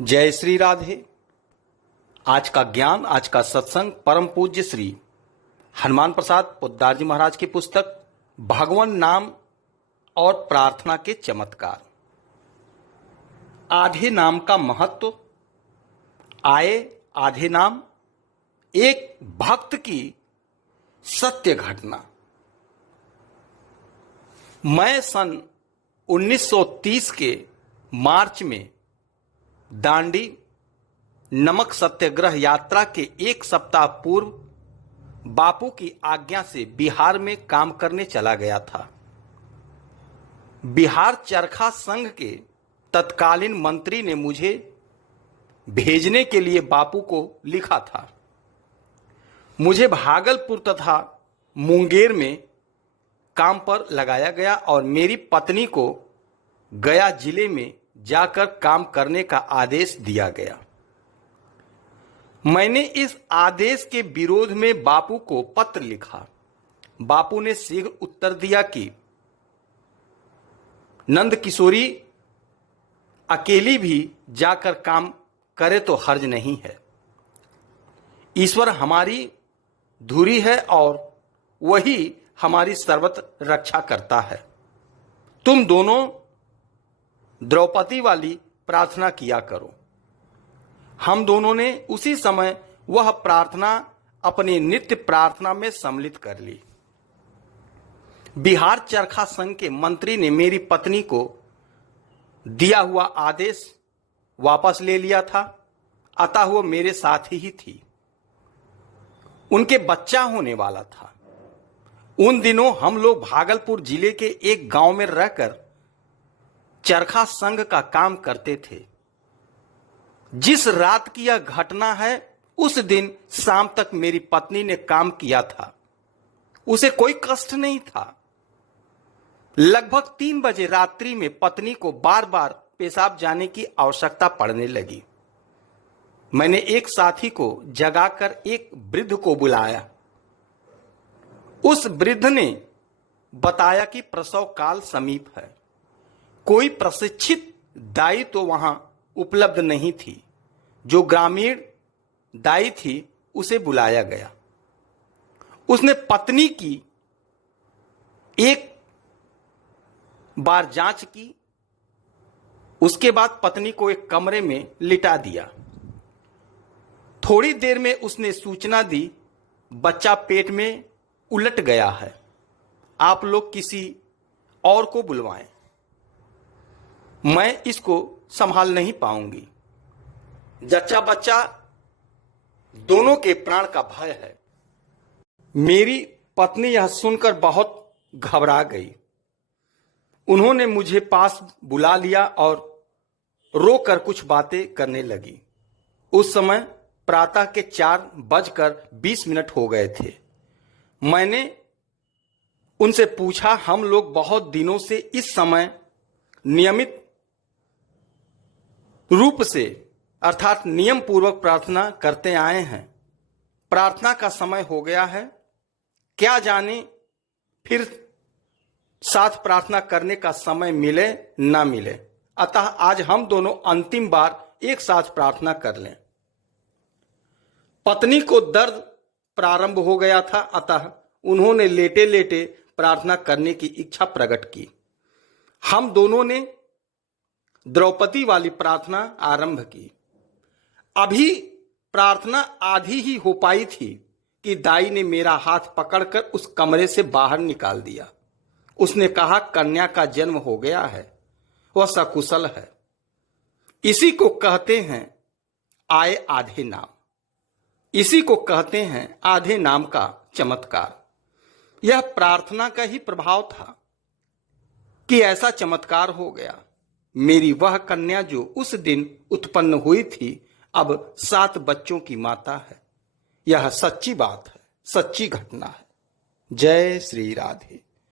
जय श्री राधे। आज का ज्ञान, आज का सत्संग परम पूज्य श्री हनुमान प्रसाद पोद्दार जी महाराज की पुस्तक भगवान नाम और प्रार्थना के चमत्कार। आधे नाम का महत्व। आए आधे नाम, एक भक्त की सत्य घटना। मैं सन 1930 के मार्च में दांडी नमक सत्याग्रह यात्रा के एक सप्ताह पूर्व बापू की आज्ञा से बिहार में काम करने चला गया था। बिहार चरखा संघ के तत्कालीन मंत्री ने मुझे भेजने के लिए बापू को लिखा था। मुझे भागलपुर तथा मुंगेर में काम पर लगाया गया और मेरी पत्नी को गया जिले में जाकर काम करने का आदेश दिया गया। मैंने इस आदेश के विरोध में बापू को पत्र लिखा। बापू ने शीघ्र उत्तर दिया कि नंद किशोरी अकेली भी जाकर काम करे तो हर्ज नहीं है। ईश्वर हमारी धुरी है और वही हमारी सर्वत्र रक्षा करता है। तुम दोनों द्रौपदी वाली प्रार्थना किया करो। हम दोनों ने उसी समय वह प्रार्थना अपनी नित्य प्रार्थना में सम्मिलित कर ली। बिहार चरखा संघ के मंत्री ने मेरी पत्नी को दिया हुआ आदेश वापस ले लिया था, अतः वो मेरे साथ ही थी। उनके बच्चा होने वाला था। उन दिनों हम लोग भागलपुर जिले के एक गांव में रहकर चरखा संघ का काम करते थे। जिस रात की यह घटना है, उस दिन शाम तक मेरी पत्नी ने काम किया था। उसे कोई कष्ट नहीं था। लगभग 3 बजे रात्रि में पत्नी को बार बार पेशाब जाने की आवश्यकता पड़ने लगी। मैंने एक साथी को जगाकर एक वृद्ध को बुलाया। उस वृद्ध ने बताया कि प्रसव काल समीप है। कोई प्रशिक्षित दाई तो वहां उपलब्ध नहीं थी। जो ग्रामीण दाई थी उसे बुलाया गया। उसने पत्नी की एक बार जांच की। उसके बाद पत्नी को एक कमरे में लिटा दिया। थोड़ी देर में उसने सूचना दी, बच्चा पेट में उलट गया है, आप लोग किसी और को बुलवाएं, मैं इसको संभाल नहीं पाऊंगी। जच्चा बच्चा दोनों के प्राण का भय है। मेरी पत्नी यह सुनकर बहुत घबरा गई। उन्होंने मुझे पास बुला लिया और रोकर कुछ बातें करने लगी। उस समय प्रातः के 4:20 हो गए थे। मैंने उनसे पूछा, हम लोग बहुत दिनों से इस समय नियमित रूप से अर्थात नियम पूर्वक प्रार्थना करते आए हैं। प्रार्थना का समय हो गया है, क्या जाने फिर साथ प्रार्थना करने का समय मिले ना मिले, अतः आज हम दोनों अंतिम बार एक साथ प्रार्थना कर लें। पत्नी को दर्द प्रारंभ हो गया था, अतः उन्होंने लेटे लेटे प्रार्थना करने की इच्छा प्रकट की। हम दोनों ने द्रौपदी वाली प्रार्थना आरंभ की। अभी प्रार्थना आधी ही हो पाई थी कि दाई ने मेरा हाथ पकड़कर उस कमरे से बाहर निकाल दिया। उसने कहा, कन्या का जन्म हो गया है, वह सकुशल है। इसी को कहते हैं आए आधे नाम। इसी को कहते हैं आधे नाम का चमत्कार। यह प्रार्थना का ही प्रभाव था कि ऐसा चमत्कार हो गया। मेरी वह कन्या जो उस दिन उत्पन्न हुई थी, अब 7 बच्चों की माता है। यह सच्ची बात है, सच्ची घटना है। जय श्री राधे।